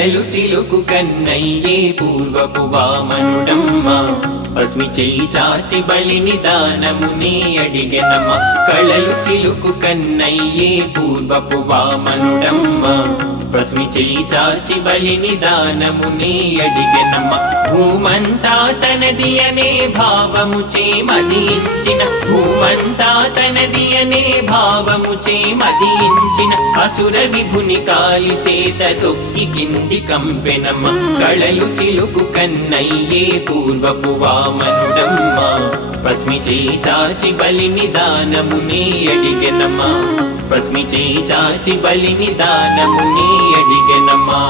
కళలు చిలుకు కన్నయ్యే పూర్వపు వామనుడమ్మ పస్మి చేయి చాచి బలిని దానమునే అడిగెనమ్మ కళలు చిలుకు కన్నయ్యే పూర్వపు వామనుడమ్మ పస్మి చేయి చాచి బలిని దానమునే అడిగెనమ్మ భూమంతా తనది అనే భావము చే మదించిన భూమంతా తనది అనే భావము చే మదించిన అసుర విభుని కాలి చేత తొక్కి కింది కంపెనమ్మ కళలు చిలుకు కన్నయ్యే పూర్వపు వామనుడమ్మ పస్మి చేయి చాచి బలిని దానమునే అడిగెనమ్మ పస్మి చేయి చాచి బలిని దానమునే అడిగెనమ్మా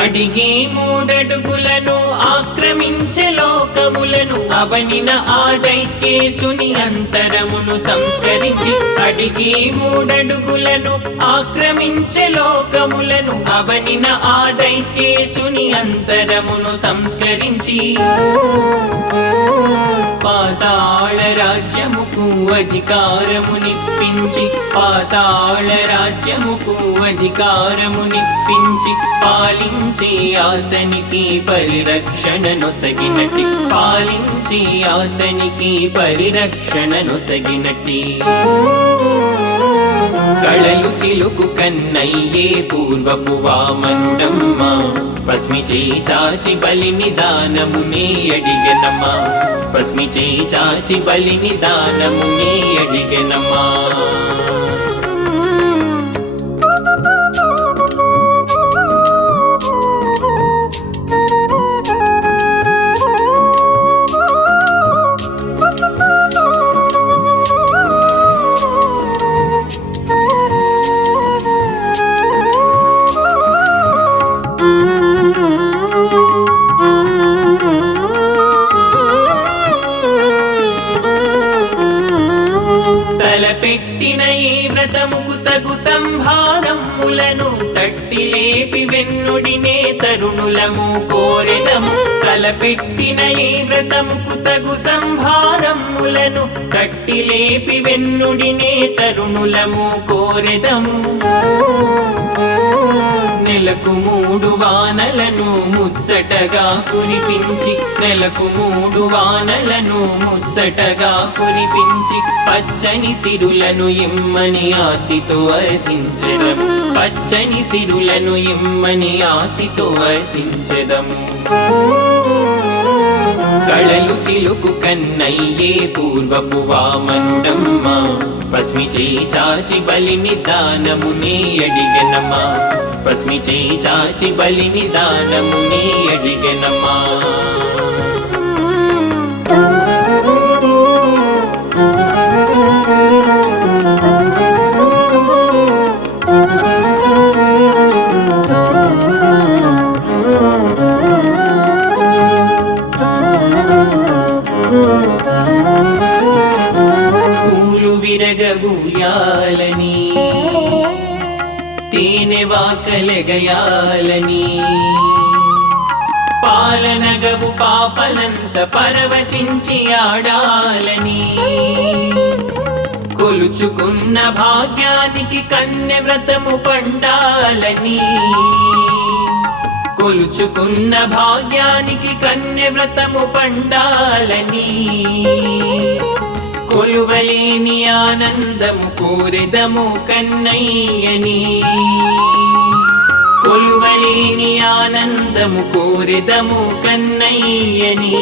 అడిగే మూడడుగులను ఆక్రమించే లోకములను అవనిన ఆ దైత్యేశుని అంతరమును సంస్కరించి అడిగే మూడడుగులను ఆక్రమించే లోకములను అవనిన ఆ దైత్యేశుని అంతరమును సంస్కరించి పాతాళ రాజ్యముకు అధికారమునిప్పించి పాతాళ రాజ్యముకు అధికారమునిప్పించి పాలించి అతనికి పరిరక్షణ నొసగినట్టి పాలించి అతనికి పరిరక్షణ నొసగినట్టి కళలు చిలుకు కన్నయ్యే పూర్వపు వామనుడమ్మ పస్మి చేయి చాచి బలిని దానమునే అడిగెనమ్మ పస్మి చేయి చాచి బలిని దానమునే అడిగెనమ్మా తలపెట్టిన ఈ వ్రతముకు తగు సంభారములను తట్టి లేపి వెన్నుడినే తరుణులము కోరెదము తలపెట్టిన ఈ వ్రతముకు తగు సంభారములను తట్టి లేపి వెన్నుడినే తరుణులము కోరెదము నెలకు 3 వానలను ముచ్చటగా కురిపించి నెలకు 3 వానలను ముచ్చటగా కురిపించి పచ్చని సిరులను ఇమ్మని ఆర్తితో అర్థించెదము పచ్చని సిరులను ఇమ్మని ఆర్తితో అర్థించెదము కళలు చిలుకు కన్నయ్యే పూర్వపు వామనుడమ్మ పస్మి చేయి చాచి బలిని దానమునే అడిగెనమ్మ పస్మి చేయి చాచి బలిని దానమునే అడిగెనమ్మా పూలు విరగబూయాలని తేనె వాకలెగయాలని పాలనగవు పాపలంత పరవశించి ఆడాలని కొలుచుకున్న భాగ్యానికి కన్నె వ్రతము పండాలని కొలుచుకున్న భాగ్యానికి కన్నె వ్రతము పండాలని కొలువలేని ఆనందము కోరెదము కన్నయ్యని కొలువలేని ఆనందము కోరెదము కన్నయ్యని